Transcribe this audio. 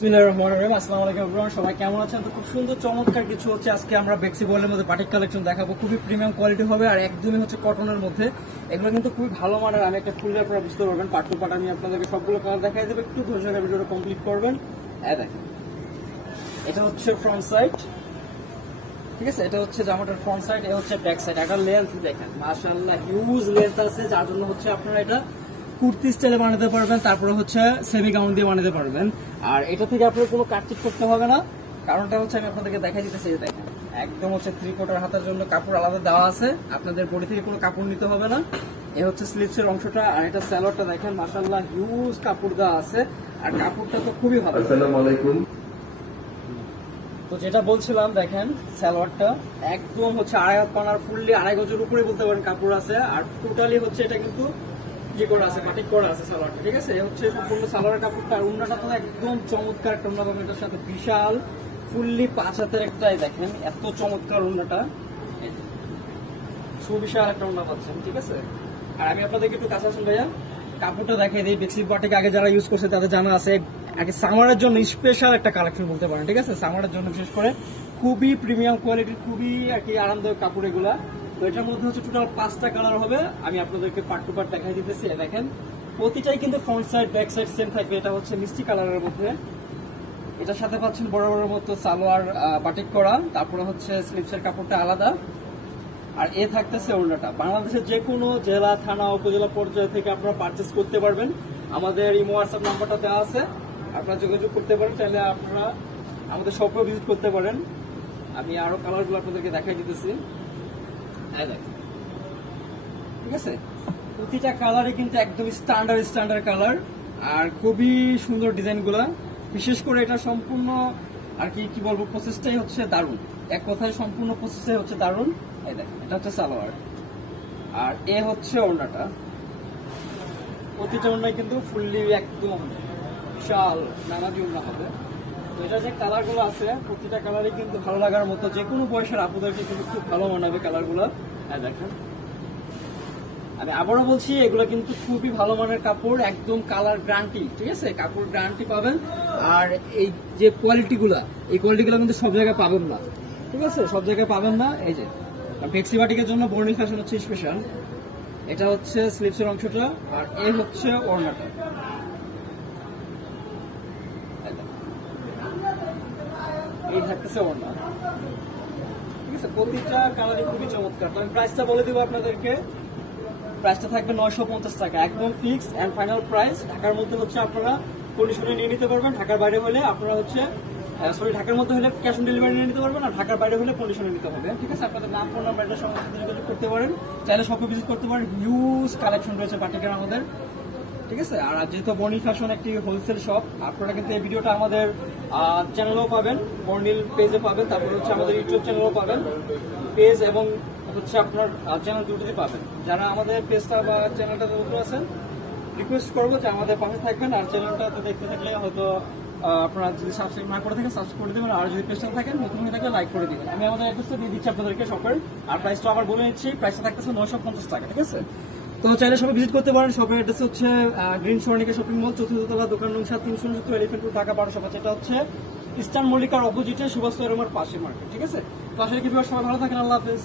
বিসমিল্লাহির রহমানির রহিম। আসসালামু আলাইকুম এভরিওয়ান, সবাই কেমন আছেন? তো খুব সুন্দর চমৎকার কিছু হচ্ছে আজকে আমরা বেক্সি বয়েলের মধ্যে বাটিক কালেকশন দেখাবো। খুবই প্রিমিয়াম কোয়ালিটি হবে আর একদমই হচ্ছে কটনের মধ্যে। এগুলো কিন্তু খুবই ভালো মানের। আমি একটা খুললে আপনারা বুঝতে পারবেন। পার্ট টু পার্ট আমি আপনাদেরকে সবগুলো কালার দেখাই দেবো। একটু ধৈর্য ধরে ভিডিওটা কমপ্লিট করবেন। দেখেন, এটা হচ্ছে ফ্রন্ট সাইড, ঠিক আছে? এটা হচ্ছে জামাটার ফ্রন্ট সাইড, এটা হচ্ছে ব্যাক সাইড। একটা লেন্থ দেখেন, মাশাআল্লাহ হিউজ লেন্থ আছে, যার জন্য হচ্ছে আপনারা এটা কুর্তি স্টাইলে বানাতে পারবেন, তারপরে হচ্ছে সেমি গাউন দিয়ে বানাতে পারবেন। আর এটা থেকে আপনার কোনো কাটচিট করতে হবে না। কারণটা হচ্ছে আমি আপনাদেরকে দেখাই দিতেছি। দেখেন, একদম হচ্ছে 3/4 হাতের জন্য কাপড় আলাদা দেওয়া আছে, আপনাদের বডি থেকে কোনো কাপড় নিতে হবে না। এ হচ্ছে স্লিভসের অংশটা, আর এটা সালোয়ারটা দেখেন, মাশাআল্লাহ হিউজ কাপড় দেওয়া আছে, আর কাপড়টা তো খুবই ভালো। আসসালামু আলাইকুম। তো যেটা বলছিলাম, দেখেন সালোয়ারটা একদম হচ্ছে আড়াই হাত পানার, ফুললি 2.5 গজের উপরে বলতে পারেন কাপড় আছে। আর টোটালি হচ্ছে এটা কিন্তু ইয়ে করা আছে, বাটিক করা আছে সালোয়ারটা, ঠিক আছে? এই হচ্ছে সম্পূর্ণ সালোয়ারের কাপড়টা। আর উন্নাটা তো একদম চমৎকার একটা উন্না পাবেন, এটার সাথে বিশাল ফুললি 5 হাতের একটাই দেখেন, এত চমৎকার উন্নাটা, সুবিশাল একটা উন্না পাচ্ছেন, ঠিক আছে? আর আমি আপনাদেরকে একটু কাছে আসুন ভাইয়া, কাপড়টা দেখিয়ে দিই। বেক্সি বাটিক আগে যারা ইউজ করছে তাদের জানা আছে, আগে সামারের জন্য স্পেশাল একটা কালেকশন বলতে পারেন, ঠিক আছে? সামারের জন্য বিশেষ করে খুবই প্রিমিয়াম কোয়ালিটির, খুবই আর কি আরামদায়ক কাপড় এগুলা। তো এটার মধ্যে হচ্ছে টোটাল 5টা কালার হবে, আমি আপনাদেরকে পার্ট টু পার্ট দেখাই দিতেছি। দেখেন, প্রতিটাই কিন্তু front side back side same থাকবে। এটা হচ্ছে মিষ্টি কালারের মধ্যে, এটার সাথে পাচ্ছেন বড় বড় মতো সালোয়ার বাটিক করা, তারপরে হচ্ছে স্লিভসের কাপড়টা আলাদা। আর এ থাকতেছে ওড়নাটা। বাংলাদেশের যে কোনো জেলা, থানা, উপজেলা পর্যায় থেকে আপনারা পারচেস করতে পারবেন। আমাদের ইমো হোয়াটসঅ্যাপ নাম্বারটা দেওয়া আছে, আপনারা যোগাযোগ করতে পারেন। চাইলে আপনারা আমাদের শপে ভিজিট করতে পারেন। আমি আরো কালারগুলো আপনাদেরকে দেখাই দিতেছি, ঠিক আছে? প্রতিটা কালারই কিন্তু একদম স্ট্যান্ডার্ড কালার, আর খুবই সুন্দর ডিজাইনগুলা। বিশেষ করে এটা সম্পূর্ণ আর কি বলবো, প্রসেসটাই হচ্ছে দারুণ। এক কথায় সম্পূর্ণ প্রসেসটাই হচ্ছে দারুণ। এই দেখেন, এটা হচ্ছে সালোয়ার, আর এ হচ্ছে ওড়নাটা। প্রতিটা ওড়নায় কিন্তু ফুললি একদম বিশাল নানাজি ওড়না হবে। তো এটা যে কালারগুলো আছে, প্রতিটা কালারই কিন্তু ভালো লাগার মতো, যে কোনো বয়সের আপুদেরকে কিন্তু খুব ভালো মানাবে কালারগুলো। দেখেন, আমি আবারও বলছি, এগুলো কিন্তু খুবই ভালো মানের কাপড়, একদম কালার গ্যারান্টি, ঠিক আছে? কাপড় গ্যারান্টি পাবেন। আর এই যে কোয়ালিটিগুলো, এই কোয়ালিটিগুলো কিন্তু সব জায়গায় পাবেন না, ঠিক আছে? সব জায়গায় পাবেন না। এই যে বেক্সি বাটিকের জন্য বর্ণিল ফ্যাশন হচ্ছে স্পেশাল। এটা হচ্ছে স্লিভসের অংশটা, আর এই হচ্ছে ওড়নাটা। এই থাকতেছে ওড়না, ঠিক আছে? প্রতিটা কালারই খুবই চমৎকার। তো আমি প্রাইসটা বলে দিব আপনাদেরকে। প্রাইসটা থাকবে 950 টাকা, একদম ফিক্সড এন্ড ফাইনাল প্রাইস। ঢাকার মধ্যে হচ্ছে আপনারা কন্ডিশনে নিয়ে নিতে পারবেন, ঢাকার বাইরে হলে আপনারা হচ্ছে ঢাকার মধ্যে হলে ক্যাশ অন ডেলিভারি নিয়ে নিতে পারবেন, আর ঢাকার বাইরে হলে কন্ডিশনে নিতে হবে, ঠিক আছে? আপনাদের নাম, ফোন নাম্বার, এটার সঙ্গে যোগাযোগ করতে পারেন। চাইলে শপে ভিজিট করতে পারেন। হিউজ কালেকশন রয়েছে বাটিকের আমাদের, ঠিক আছে? আর যেহেতু বর্ণিল ফ্যাশন একটি হোলসেল শপ, আপনারা কিন্তু এই ভিডিওটা আমাদের চ্যানেলেও পাবেন, বর্ণিল পেজে পাবেন, তারপর হচ্ছে আমাদের ইউটিউব চ্যানেলেও পাবেন। পেজ এবং হচ্ছে আপনার চ্যানেল দুটোতে পাবেন। যারা আমাদের পেজটা বা চ্যানেলটাতে নতুন আছেন, রিকোয়েস্ট করবো যে আমাদের পাশে থাকবেন। আর চ্যানেলটাতে দেখতে থাকলে হয়তো আপনারা যদি সাবস্ক্রাইব না করে থাকেন, সাবস্ক্রাইব করে দেবেন। আর যদি পেজটা থাকেন, নতুন হয়ে থাকলে লাইক করে দিবেন। আমি আমাদের অ্যাড্রেসটা দিয়ে দিচ্ছি আপনাদেরকে শপের। আর প্রাইসটা আবার বলে নিচ্ছি, প্রাইসটা থাকতেছে 950 টাকা, ঠিক আছে? তো চাইলে সবাই ভিজিট করতে পারেন। শপের অ্যাড্রেস হচ্ছে green Swarnika shopping mall, 4th তলা, দোকান নং 7, 369 এলিফ্যান্ট রোড, ঢাকা 12 সকাল। এটা হচ্ছে ইস্টার্ন মল্লিকার অপোজিটে সুভাষ এর পাশে মার্কেট, ঠিক আছে? তো আসলে কি সবাই ভালো থাকেন, আল্লাহ হাফেজ।